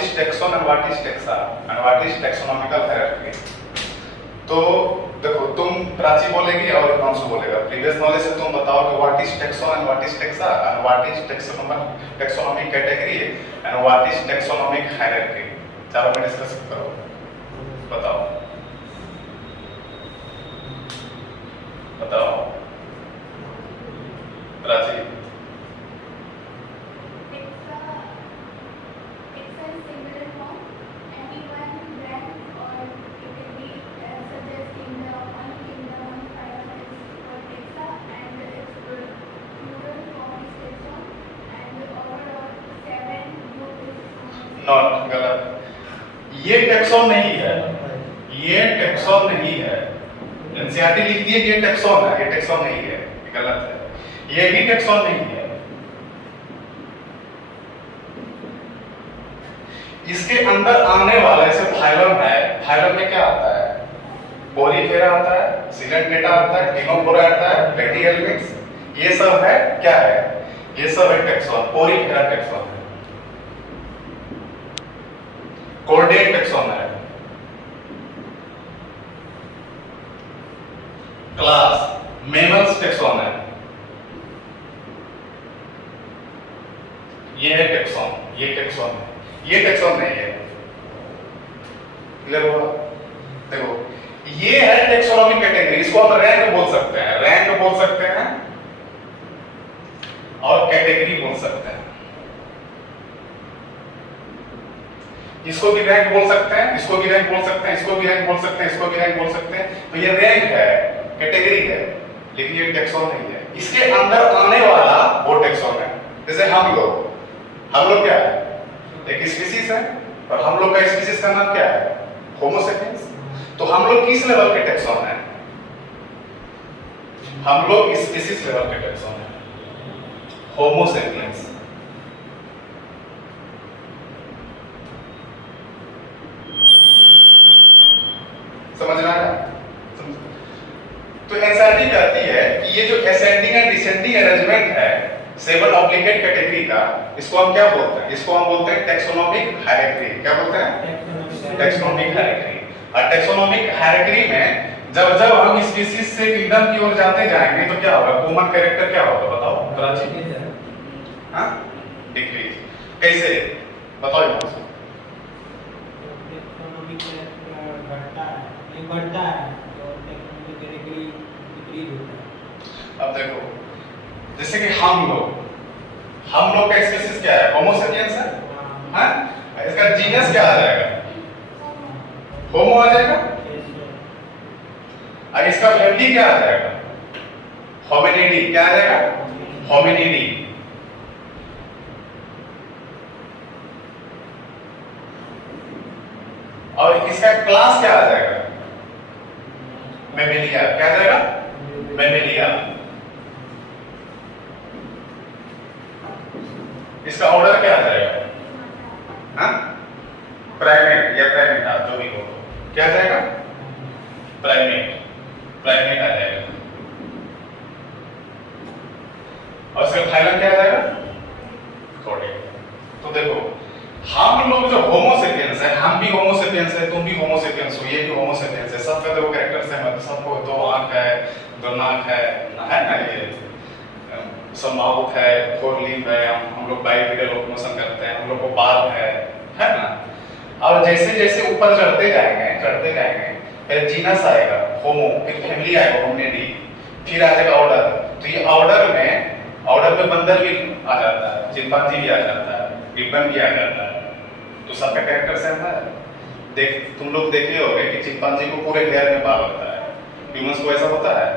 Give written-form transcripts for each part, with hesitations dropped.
Is taxon and what is taxa and what is taxonomical hierarchy. तो देखो तुम प्राची बोलेगी और हिमांशु बोलेगा। प्रीवियस नॉलेज से तुम बताओ कि what is taxon and what is taxa and what is taxonomic category and what is taxonomic hierarchy. चारों में डिस्कस करो, बताओ बताओ प्राची। नॉट, गलत। ये टेक्सोन नहीं है, ये टेक्सोन नहीं है। एनसीईआरटी लिखती है कि ये टेक्सोन है, ये टेक्सोन नहीं है, ये गलत है। ये भी टेक्सोन नहीं है। इसके अंदर आने वाला जैसे फाइलम है, फाइलम में क्या आता है? पोरीफेरा आता है, सिलेंटेटा आता है, टिनोफोरा आता है, फैटी एलिमेंट्स, ये सब है क्या है? ये सब है टेक्सोन। पोरीफेरा टेक्सोन है, कोर्डेट टेक्सोन है, क्लास मेमल्स टेक्सोन है, ये है टेक्सोन, ये टेक्सोन है, ये टेक्सोन नहीं है। क्लियर हुआ? देखो ये है टेक्सोनॉमिक कैटेगरी, इसको हम रैंक बोल सकते हैं, रैंक बोल सकते हैं और कैटेगरी बोल सकते हैं। इसको भी रैंक बोल सकते हैं, इसको भी रैंक बोल सकते हैं, इसको भी रैंक बोल सकते हैं, इसको भी रैंक बोल सकते हैं। तो ये रैंक है, कैटेगरी है, लेकिन ये टेक्सोन नहीं है। इसके अंदर आने वाला वो टेक्सोन है। जैसे हम लोग क्या है? एक स्पीशीज है, और हम लोग का स्पीशीज का नाम क्या है? होमो सेपियंस। तो हम लोग किस लेवल के टेक्सोन है? हम लोग स्पीशीज लेवल के टेक्सोन है, होमो सेपियंस। समझ रहा है? तो एनसीईआरटी कहती है कि ये जो असेंडिंग एंड डिसेंडिंग अरेंजमेंट है 7 ऑब्लिगेट कैटेगरी का, इसको हम क्या बोलते हैं? इसको हम बोलते हैं टेक्सोनॉमिक हायरार्की। क्या बोलते हैं? Taxonomic hierarchy. और टेक्सोनॉमिक हायरार्की में जब जब हम स्पीशीज से किंगडम की ओर जाते जाएंगे तो क्या होगा? कॉमन कैरेक्टर क्या होगा? बताओ प्राची। हां, डिक्रीज। कैसे बताओ? टेक्सोनॉमिक घटता है, ये बढ़ता है, और टेक्सोनॉमिक कैटेगरी डिक्रीज होता है। अब देखो जैसे कि हम लोग का स्पीशीज क्या है? होमो सेपियंस है। हां, इसका जीनस क्या आ जाएगा? होमो आ जाएगा। और इसका फैमिली क्या आ जाएगा? होमिनिडी। क्या आ जाएगा? होमिनिडी। और इसका क्लास क्या आ जाएगा? मेमेलिया। क्या आ जाएगा? मेमेलिया। इसका ऑर्डर क्या आ जाएगा? हाँ, प्राइमेट या प्राइमेटा, जो भी हो। क्या आ जाएगा? प्राइमेट, प्राइमेट आ जाएगा। और इसका फाइलम क्या आ जाएगा? कोर्डेट। तो देखो हम लोग जो होमो सेपियंस है, हम भी होमो सेपियंस है, तुम भी होमो सेपियंस हो, ये भी होमो सेपियंस है। सबका दो कैरेक्टर्स है, मतलब सबको 2 आंख है, 2 नाक है ना? ये सब माउथ है, 4 लिम्ब है, हम लोग बाइपेडल लोकोमोशन करते हैं, हम लोग को बाल है ना? और जैसे जैसे ऊपर चढ़ते जाएंगे पहले जीनस आएगा होमो, फिर फैमिली आएगा होमिनिडी, फिर आ जाएगा ऑर्डर। तो ये ऑर्डर में बंदर भी आ जाता है, चिंपांजी भी आ जाता है, गिब्बन भी आ जाता है। तो सबका कैरेक्टर सेम है। देख तुम लोग देखे होंगे कि चिंपांजी को पूरे हेयर में बाल होता है, ह्यूमंस को ऐसा होता है?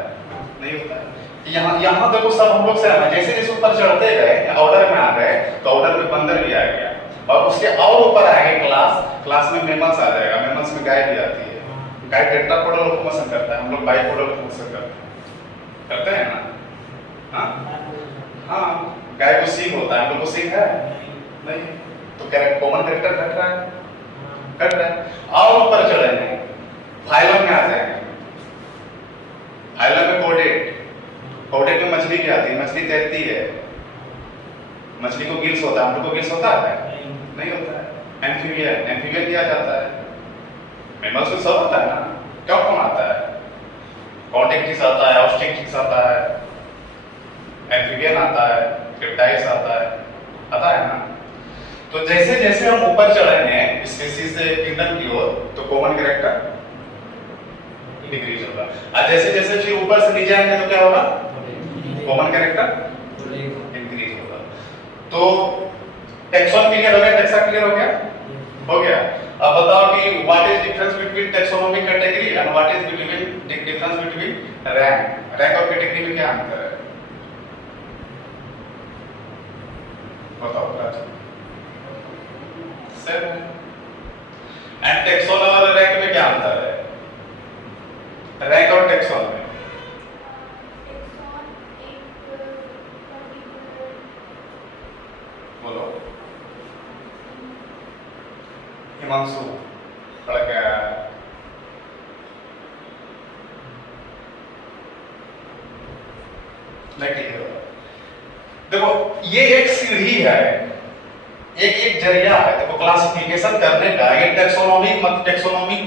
नहीं होता है। यहाँ देखो सब हम लोग सेम है। जैसे जैसे ऊपर चढ़ते गए, ऑर्डर में आ गए, तो ऑर्डर में बंदर भी आ गया, और उसके और ऊपर आएंगे क्लास में मेमल्स आ जाएगा। मेमल्स में गाय भी आती है। गाय टेट्रापोडल लोकोमोशन करता है, हम लोग बाइपोडल लोकोमोशन करते हैं ना? हाँ, गाय को सींग होता है, हम लोग को सींग है नहीं। तो कॉमन कैरेक्टर घट रहा है। और ऊपर चढ़ेंगे, फाइलम में आ जाएंगे। फाइलम में कोर्डेट में मछली क्या आती है? मछली तैरती है, मछली को गिल्स होता है, हम लोग को गिल्स होता है? नहीं होता है। एम्फीबियन, एम्फीबियन किया जाता है। मैमल्स में सब आता है ना, क्या कौन आता है? कॉन्टेक्टिस आता है, ऑस्टेक्टिस आता है, एम्फीबियन आता है, रेप्टाइल्स आता है ना। तो जैसे जैसे हम ऊपर चढ़ेंगे स्पीशीज से किंगडम की ओर, तो कॉमन कैरेक्टर डिक्रीज होगा, और जैसे जैसे फिर ऊपर से नीचे आएंगे तो क्या होगा? कॉमन कैरेक्टर इंक्रीज होगा। तो टेक्सोन क्लियर हो गया, टेक्सा क्लियर हो गया? हो गया। अब बताओ कि what is difference between taxonomic category and what is difference between rank? Rank और कैटेगरी में क्या अंतर है? बताओ राज। सर एंड टैक्सोन और रैंक में क्या अंतर है? रैंक और टैक्सोन में बोलो। हिमांशु पढ़ के आया है। देखो ये एक सीढ़ी है, एक जरिया है। देखो क्लासिफिकेशन करने का, ये टैक्सोनॉमी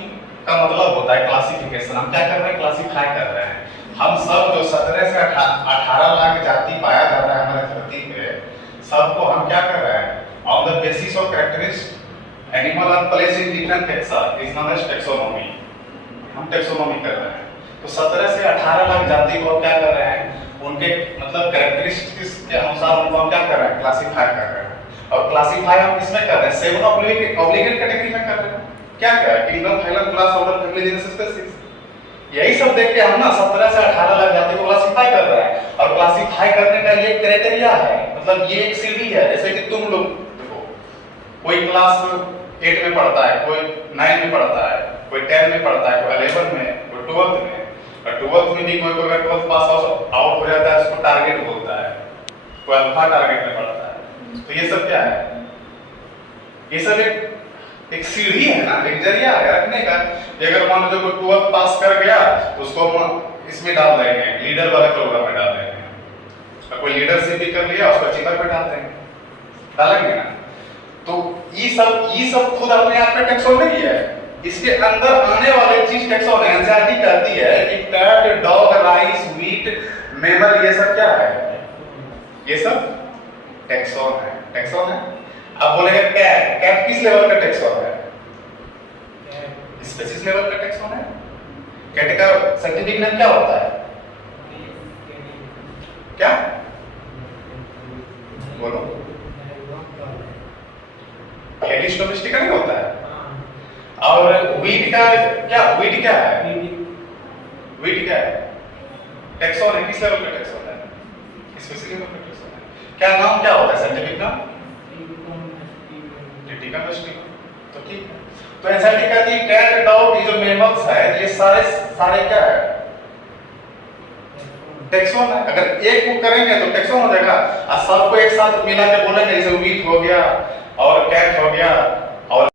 का मतलब होता है क्लासिफिकेशन। हम क्या कर रहे हैं? क्लासिफाई कर रहे हैं। हम सब जो 17 से 18 लाख जाति पाया जाता है हमारे धरती पे, सबको हम क्या कर रहे हैं? On the basis of characteristics animal are placed in different taxa is known as taxonomy. हम टैक्सोनॉमी कर रहे हैं। तो 17 से 18 लाख जाति को क्या कर रहे हैं? उनके मतलब कैरेक्टरिस्टिक्स के अनुसार उनको हम क्या कर रहे हैं? क्लासिफाई कर रहे हैं। और क्लासिफाई हम किसमें कर रहे हैं? 7 ऑब्लिगेट कैटेगरी में कर रहे हैं। क्या है? Kingdom, phylum, class, order, family, genus, species. यही सब देख के हम ना 17 से 18 लाख जाति को क्लासिफाई कर रहे हैं। और क्लासिफाई करने का ये क्राइटेरिया है, मतलब ये एक सीढ़ी है। जैसे कि तुम लोग देखो, कोई क्लास 8 में पढ़ता है, कोई 9 में पढ़ता है, कोई 10 में पढ़ता है, कोई 11 में, कोई 12th में। और 12th में भी कोई 12th पास आउट हो जाता है, उसको टारगेट बोलता है। कोई अल्फा टारगेट में पढ़ता है। तो ये सब क्या है? ये सब एक सीढ़ी है ना, एक जरिया है रखने का। अगर मान लो कोई 12th पास कर गया, उसको हम इसमें डाल देंगे, लीडर वाले प्रोग्राम में डाल देंगे। और कोई लीडरशिप भी कर लिया, उसको अचीवर पे डाल देंगे, डालेंगे ना। तो ये सब खुद अपने आप में टैक्सोन नहीं है। इसके अंदर आने वाले चीज टैक्सोन है। एनसीईआरटी कहती है कि cat, dog, rice, wheat, mammal, ये सब क्या है? ये सब टैक्सोन है। टैक्सोन है। अब बोलेंगे कैट, कैट किस लेवल का टैक्सोन है? स्पीशीज लेवल का टैक्सोन है। कैट का साइंटिफिक नेम क्या होता है? क्या बोलो? हेलिस डोमेस्टिका नहीं होता है। और व्हीट का क्या? व्हीट क्या है? व्हीट क्या है? टैक्सोन है। किस लेवल का टैक्सोन है? स्पीशीज लेवल का टैक्सोन है। क्या नाम क्या होता है साइंटिफिक नाम? तो ठीक है। तो एनसीईआरटी कहती है कैट, डॉग, ये जो मैमल्स है, ये सारे क्या है? टैक्सोन है। अगर एक को करेंगे तो टैक्सोन हो जाएगा, और सबको एक साथ मिला के बोलेंगे जैसे व्हीट हो गया और कैट हो गया और